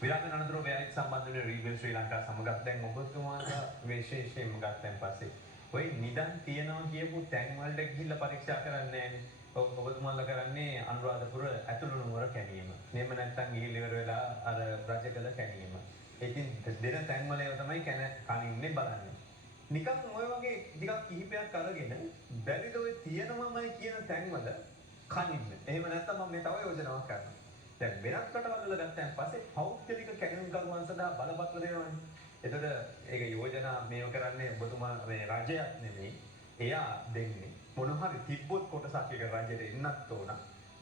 විරාම අනතුරු ව්‍යාලිත් සම්බන්ධ වෙන රීබිල් ශ්‍රී ලංකා සමගත් දැන් ඔබතුමාලා විශේෂයෙන්ම ගත්තන් පස්සේ ඔය නිදන් තියනවා කියපු තැන් වලට ගිහිල්ලා පරීක්ෂා කරන්නේ නැහැනේ. ඔබතුමාලා කරන්නේ අනුරාධපුර ඇතුළු නුවර කැණීම. එහෙම නැත්නම් ගිහිල්ලා ඉවර වෙලා අර රජකල කැණීම. ඉතින් දෙන තැන් වල ඒවා තමයි කනින්නේ බලන්නේ. නිකන් ඔය වගේ ටිකක් කිහිපයක් අරගෙන බැරිද ඔය තියනමමයි කියන තැන් වල කනින්න. එහෙම නැත්නම් මම මේ තව යෝජනාවක් කරනවා. දැන් වෙනත් රටවල් වල ගත්තන් පස්සේ පෞද්ගලික කැණීම් කරුවන් සඳහා බලපත්‍ර දෙනවනේ. එතකොට ඒක යෝජනා මේව කරන්නේ ඔබතුමා මේ රජයක් නෙමෙයි. එයා දෙන්නේ මොන හරි තිබ්බොත් කොටසක් එක රජෙට එන්නත් ඕන.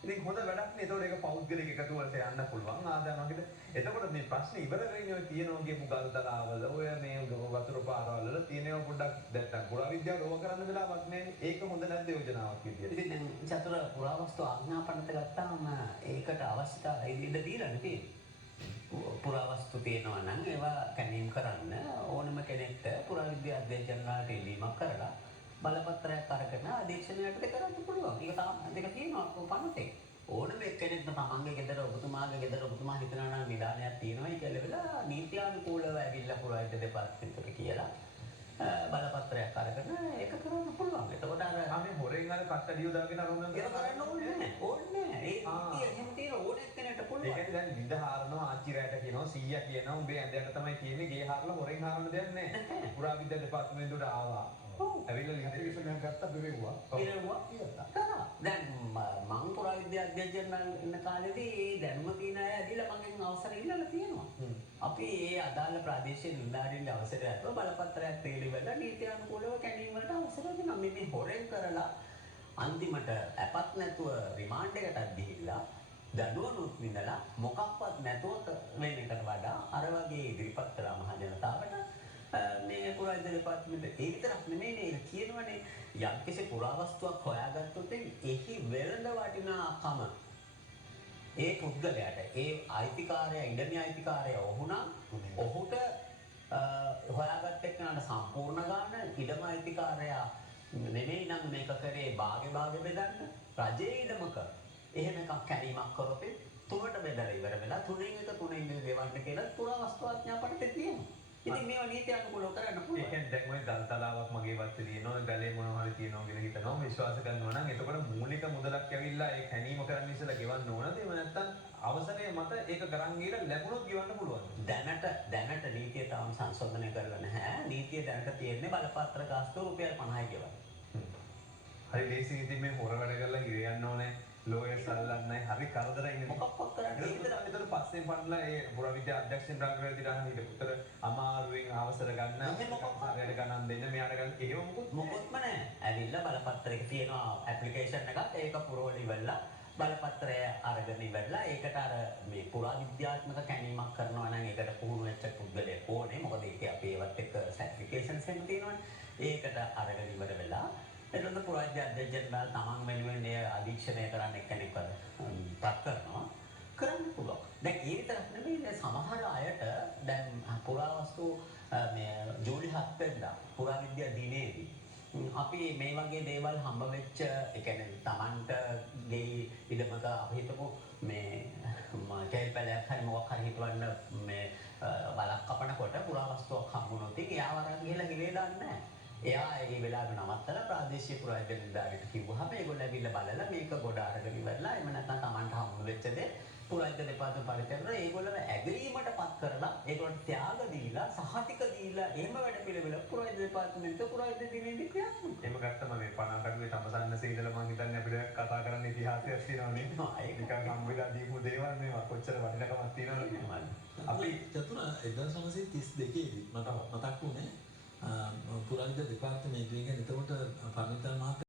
ඉතින් හොඳ වැඩක් නේ. එතකොට ඒක පෞද්ගලික එකතු වලට යන්න පුළුවන් ආදායමකට. එතකොට මේ ප්‍රශ්නේ ඉවර වෙන්නේ ඔය තියෙනවා කියපු ගල් තලාවල ඔය මේ වතුර පාරවල වල තියෙනවා පොඩ්ඩක් දැන් පුරා විද්‍යාව රෝව කරන්න වෙලාවක් නැහැ. ඒක හොඳ නැද්ද යෝජනාවක් විදියට? ඉතින් දැන් චතුර පුරාවස්තු ආඥාපනත ගත්තාම ඒකට අවශ්‍යතාවය ඉඩ දීලා නේ. පුරාවස්තු තියෙනවා නම් ඒවා කැණීම් කරන්න ඕනම කෙනෙක්ට පුරාවිද්‍යා අධ්‍යයනාලයට ඉල්ලීමක් කරලා බලපත්‍රයක් අරගෙන අධීක්ෂණයට කරන්න පුළුවන්. ඒක තමයි දෙක තියෙනවා පනතේ. ඕනම එක්කෙනෙක්ම තමන්ගේ ගෙදර ඔබතුමාගේ ගෙදර ඔබතුමා හිතනවා නම් නිදානයක් තියෙනවා කියලා වෙලා නීත්‍යානුකූලව ඇවිල්ලා පුරාවිද්‍යා දෙපාර්තමේන්තුවට කියලා බලපත්‍රයක් අරගෙන ඒක කරන්න පුළුවන්. එතකොට අර මේ හොරෙන් අර කට්ටඩිය දාගෙන අරගෙන ඒක කරන්න ඕනේ නැහැ. ඕනේ නැහැ. ඒ නීතිය එහෙම තියෙන ඕනෙත් කෙනෙක්ට පුළුවන්. ඒ කියන්නේ දැන් නිද හාරනවා ආච්චි රැට කියනවා 100 කියනවා උඹේ ඇඳයට තමයි තියෙන්නේ ගේ හාරලා හොරෙන් හාරන්න දෙයක් නැහැ. පුරාවිද්‍යා දෙපාර්තමේන්තුවට ආවා. ඇවිල්ලා ඉන්ටර්වියුෂන් ගත්තා බෙවෙව්වා. බෙවෙව්වා කියලා. දැන් මම පුරාවිද්‍යා අධ්‍යයනය කරන කාලේදී ඒ දැනුම තියෙන අය ඇවිල්ලා මගෙන් අවසර ඉල්ලලා තියෙනවා. අපි ඒ අදාළ ප්‍රාදේශීය නිලධාරීන්ගේ අවසරය අරව බලපත්‍රයක් තේලිවල නීත්‍යානුකූලව කැණීම් වලට අවසර දෙනවා. මේ හොරෙන් කරලා අන්තිමට අපත් නැතුව රිමාන්ඩ් එකටත් ගිහිල්ලා දඬුවමුත් විඳලා මොකක්වත් නැතුව වෙන එකට වඩා අර වගේ ඉදිරිපත් කළා මහ ජනතාවට මේ පුරාවිද්‍යා දෙපාර්තමේන්තුව ඒ විතරක් නෙමෙයි නේ කියනවනේ යම්කිසි පුරාවස්තුවක් හොයාගත්තොත් එහි වෙළඳ වටිනාකම ඒ පුද්ගලයාට ඒ අයිතිකාරය ඉඩමේ අයිතිකාරය ඔහුට හොයාගත්ත එක්කනට සම්පූර්ණ ගන්න ඉඩම අයිතිකාරයා නෙමෙයි නම් මේක කරේ භාගේ බෙදන්න රජයේ ඉඩමක එහෙම එකක් කැණීමක් කරොත් තුනට බෙදලා ඉවර වෙලා තුනෙන් එක දෙවන්න කියලා පුරාවස්තු ආඥාපනතේ තියෙනවා. ඉතින් මේවා නීත්‍යානුකූලව කරන්න පුළුවන්. ඒ කියන්නේ දැන් ওই දල් තලාවක් මගේ වත්තේ තියෙනවා, ගලේ මොනවා හරි තියෙනවා කියලා හිතනවා, විශ්වාස කරනවා නම් එතකොට මූලික මුදලක් ඇවිල්ලා ඒ කැණීම කරන්න ඉස්සෙල්ලා ගෙවන්න ඕනද? එහෙම නැත්නම් අවසරය මත ඒක කරන් ගිහලා ලැබුණොත් ගෙවන්න පුළුවන්. දැනට නීතිය තාම සංශෝධනය කරලා නැහැ. නීතිය දැනට තියෙන්නේ බලපත්‍ර ගාස්තුව රුපියල් 50යි ගෙවන්න. හරි ලේසි ඉතින් මේ හොර වැඩ කරලා ඉර යන්න ඕනේ. ලෝයර්ස් අල්ලන්නේ හරි කරදරයි නේ. මොකක්වත් කරන්නේ නැහැ. ඒතර පස්සේ පන්නලා ඒ පුරාවිද්‍යා අධ්‍යක්ෂින් රාගවේදී දාන ඊට උත්තර අමාරුවෙන් අවසර ගන්න මොකක්ද ගණන් දෙන්න මෙයාට ගන්න එහෙම මොකොත්ම නැහැ. ඇවිල්ලා බලපත්‍රයක තියෙනවා ඇප්ලිකේෂන් එකක් ඒක පුරවල ඉවරලා බලපත්‍රය අරගෙන ඉවරලා ඒකට අර මේ පුරාවිද්‍යාත්මක කැණීමක් කරනවා නම් ඒකට පුහුණු වෙච්ච පුද්ගලයෙක් ඕනේ. මොකද ඒක අපේ ඒවත් එක්ක සර්ටිෆිකේෂන්ස් එහෙම තියෙනවනේ. ඒකට අරගෙන ඉවර වෙලා එතකොට පුරාවිද්‍යා අධ්‍යයනවල තමන් වෙනුවෙන් ඒ අධීක්ෂණය කරන්න එක්කෙනෙක්ව පත් කරන්න පුළුවන්. දැන් ඒ විතරක් නෙමෙයි දැන් සමහර අයට දැන් පුරාවස්තු මේ ජූලි 7 වෙනිදා පුරාවිද්‍යා දිනේදී අපි මේ වගේ දේවල් හම්බ වෙච්ච ඒ කියන්නේ තමන්ට ගේ ඉඩමක අපි හිතමු මේ තෙල් පැලයක් හරි මොකක් හරි හිතවන්න මේ බලක් කපනකොට පුරාවස්තුවක් හම්බුනොත් එයාව අරන් ගිහලා ගිලේ දාන්නේ නැහැ. එයා ඒ වෙලාවට නවත්තලා ප්‍රාදේශීය පුරාවිද්‍යා නිලධාරීන්ට කිව්වහම ඒගොල්ලෝ ඇවිල්ලා බලලා මේක ගොඩ අරගෙන ඉවරලා එහෙම නැත්නම් Tamanට හම්බ වෙච්ච දේ පුරාවිද්‍යා දෙපාර්තමේන්තුව පරිත්‍යාග කරලා ඒගොල්ලෝ ඇග්‍රීමටපත් කරලා ඒගොල්ලන්ට ත්‍යාග දීලා සහතික දීලා එහෙම වැඩ පිළිවෙල පුරාවිද්‍යා දෙපාර්තමේන්තුව පුරාවිද්‍යා දිනෙදී ක්‍රියාත්මක. එහෙම ගත්තම මේ 50 කඩුවේ තමසන්න සීදල මං හිතන්නේ අපිට කතා කරන්න ඉතිහාසයක් තියෙනවා නේ. ඒක නිකන් හම්බෙලා දීපු දේවල් මේවා කොච්චර වටිනකමක් තියෙනවද? අපි චතුර 1932 දී මට මතක් වුණේ පුරාවිද්‍යා දෙපාර්තමේන්තුවේ ගැන එතකොට පරණිතර මහත්තයා